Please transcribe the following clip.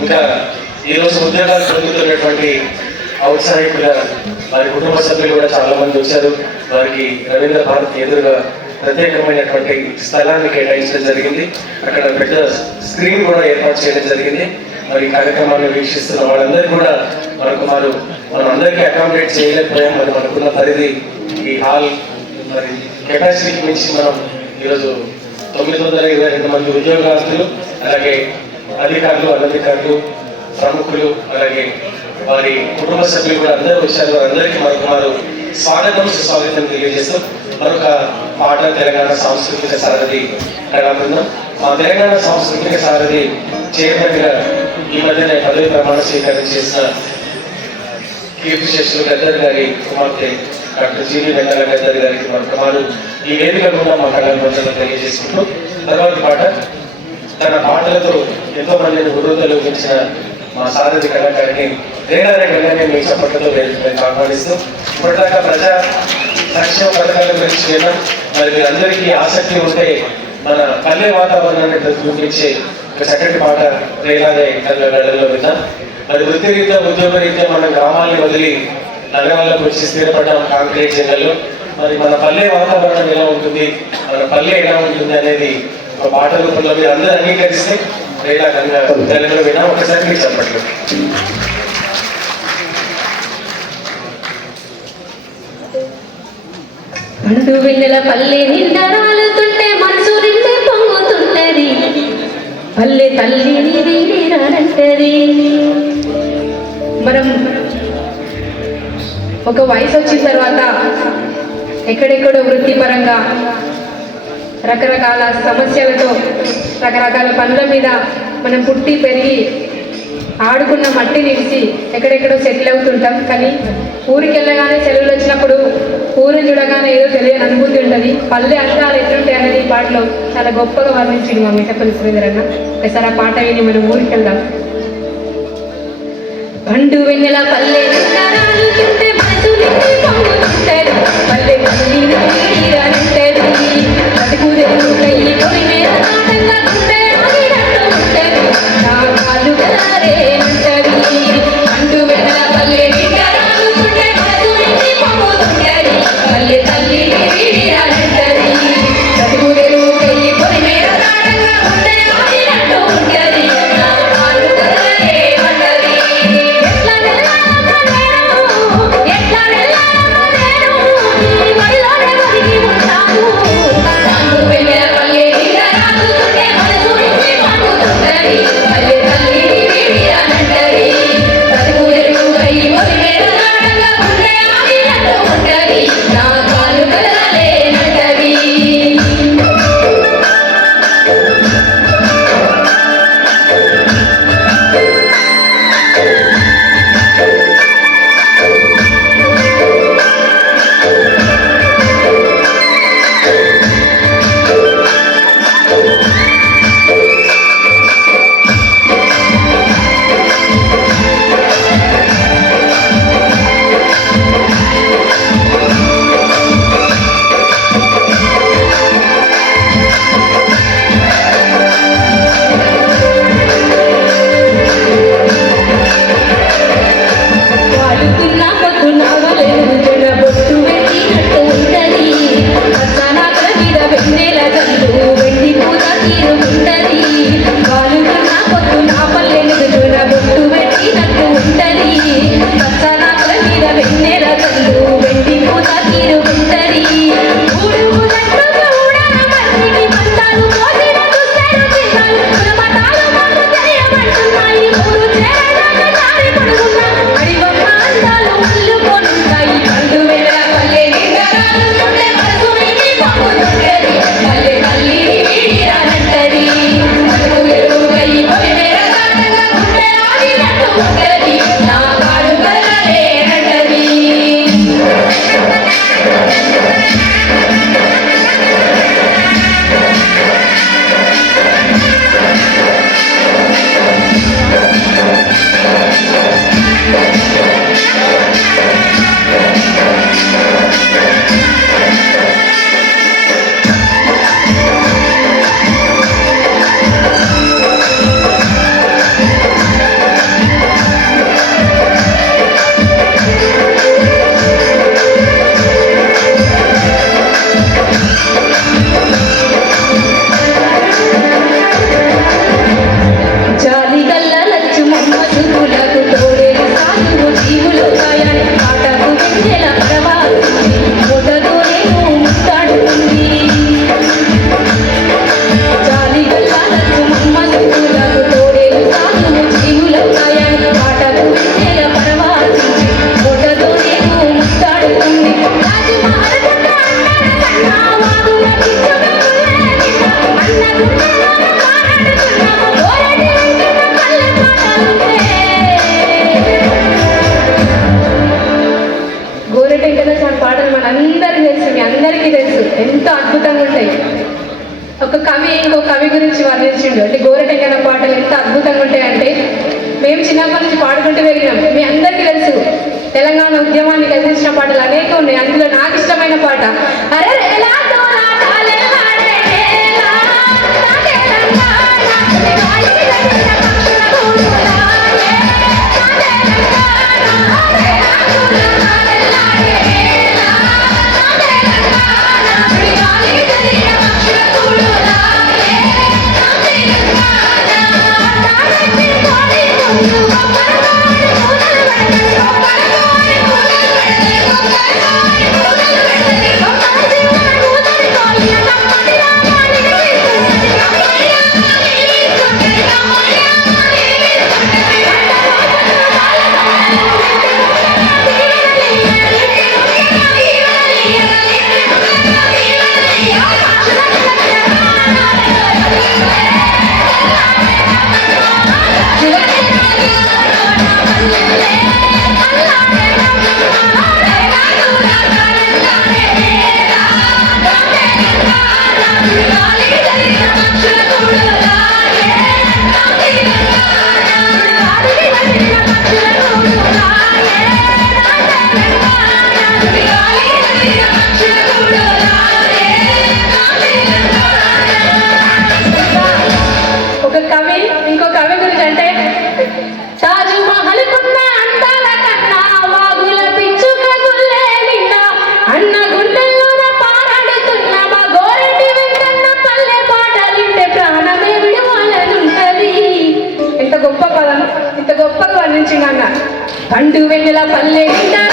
ఇంకా ఈరోజు ఉద్యోగాలు పొందుతున్నటువంటి ఔత్సాహికుల వారి కుటుంబ సభ్యులు కూడా చాలా మంది వచ్చారు. వారికి రవీంద్ర భారత్ ఎదురుగా ప్రత్యేకమైనటువంటి స్థలాన్ని కేటాయించడం జరిగింది. అక్కడ పెద్ద స్క్రీన్ కూడా ఏర్పాటు చేయడం జరిగింది. మరి కార్యక్రమాన్ని వీక్షిస్తున్న వాళ్ళందరూ కూడా మనం అందరికీ అకామిడేట్ చేయలేకపోయాం. మరి మనకున్న పరిధి ఈ హాల్ మరి కెపాసిటీకి మించి మనం ఈరోజు 922 మంది ఉద్యోగస్తులు, అలాగే అధికారులు, అనధికారులు, ప్రముఖులు, అలాగే వారి కుటుంబ సభ్యులు కూడా అందరూ వచ్చారు. వారందరికీ మరొక స్వాగతం సుస్వాగతం తెలియజేస్తూ మరొక పాట తెలంగాణ సాంస్కృతిక సారథి కళాబృందం. మా తెలంగాణ సాంస్కృతిక సారథి చైర్మన్గా ఈ మధ్యనే పదవి ప్రమాణ స్వీకారం చేసిన కీర్తిశేషులు గద్దర్ గారి కుమార్తె డాక్టర్ జీవి వెంకన్న గద్దర్ గారికి మరొక ఈ వేదిక కూడా మా కళాబృందం తెలియజేసుకుంటూ తర్వాత పాట తన పాటలతో ఎంతో మందిని ఉర్రూతలోకించిన మా సారథి కళాకారిని రేణారేఖనే మీ చప్పట్లతో మేము ఆహ్వానిస్తూ ఇప్పటిదాకా ప్రజా సంక్షేమ పథకాల గురించి విన్నాం. మరి మీరందరికీ ఆసక్తి ఉంటే మన పల్లె వాతావరణాన్ని ప్రతిబింబించే ఒక చక్కటి పాట రేణారేఖలలో విన్నాం. మరి వృత్తిరీత్యా ఉద్యోగరీత్యా మనం గ్రామాన్ని వదిలి నగరాలకు వచ్చి స్థిరపడ్డాం కాంక్రీట్ జంగల్లో. మరి మన పల్లె వాతావరణం ఎలా ఉంటుంది, మన పల్లె ఎలా ఉంటుంది అనేది ఒక పాట రూపంలో మీరు అందరూ అంగీకరిస్తే తెలంగాణ విన్నా ఒకసారి మీరు చెప్పట్లు. పండు వెన్నెల పల్లె నిండా రాలుతుంటే మనసు నిండే పొంగుతుంటది, పల్లె తల్లి నీరంటది. మనం ఒక వయసు వచ్చిన తర్వాత ఎక్కడెక్కడో వృత్తిపరంగా రకరకాల సమస్యలతో రకరకాల పనుల మీద మనం పుట్టి పెరిగి ఆడుకున్న మట్టి నిలిచి ఎక్కడెక్కడో సెటిల్ అవుతుంటాం. కానీ ఊరికి వెళ్ళగానే సెలవులు వచ్చినప్పుడు ఊరిని చూడగానే ఏదో తెలియని అనుభూతి ఉంటుంది. పల్లె అందాలు ఎట్లుంటాయి అనేది ఈ పాటలో చాలా గొప్పగా వర్ణించింది మా మిట్టపల్లి సురేంద్రన్న. ఒకసారి ఆ పాట విని మనం ఊరికి వెళ్దాం. పండు వెన్నెల పల్లె పల్లె మేము చిన్నప్పటి నుంచి పాడుకుంటూ పెరిగినాం. మీ అందరికీ తెలుసు తెలంగాణ ఉద్యమాన్ని కదిలించిన పాటలు అనేక ఉన్నాయి. అందులో నాకు ఇష్టమైన పాట అరే రేలా తోలాటాలే రేలా నా తెలంగాణ గాలికి తగిలిన పక్షుల గూడులాయే నా తెలంగాణ రేలా తోలాటాలే రేలా నా తెలంగాణ గాలికి తగిలిన పక్షుల గూడులాయే నా తెలంగాణ తారకి కోడి ముందు ఒక్కరగాని పూజలు పెడతారు ఒక్కరగాని పూజలు పెడతారు ఒక్కరగాని పూజలు పెడతారు ఒక్కరి జీవన కూతురి కోలిన కమ్మడి రాగాలి వినిపిస్తుంది కమ్మడి రాగాలి వినిపిస్తుంది కమ్మడి రాగాలి వినిపిస్తుంది ఒక కవి ఇంకో కవి గురించి అంటే తాజు మహల్ కున్న అందాల కన్నా వాగుల పిచ్చుక గుల్లే విన్నా అన్న గుండెల్లోన పారాడుతున్న మా గోరెంటి వెంకన్న పల్లె పాటలింటే ప్రాణమే విడువాలనుంటది. ఎంత గొప్ప పదం, ఇంత గొప్పగా వర్ణించిందన్న పండు వెన్నెల పల్లె నిండా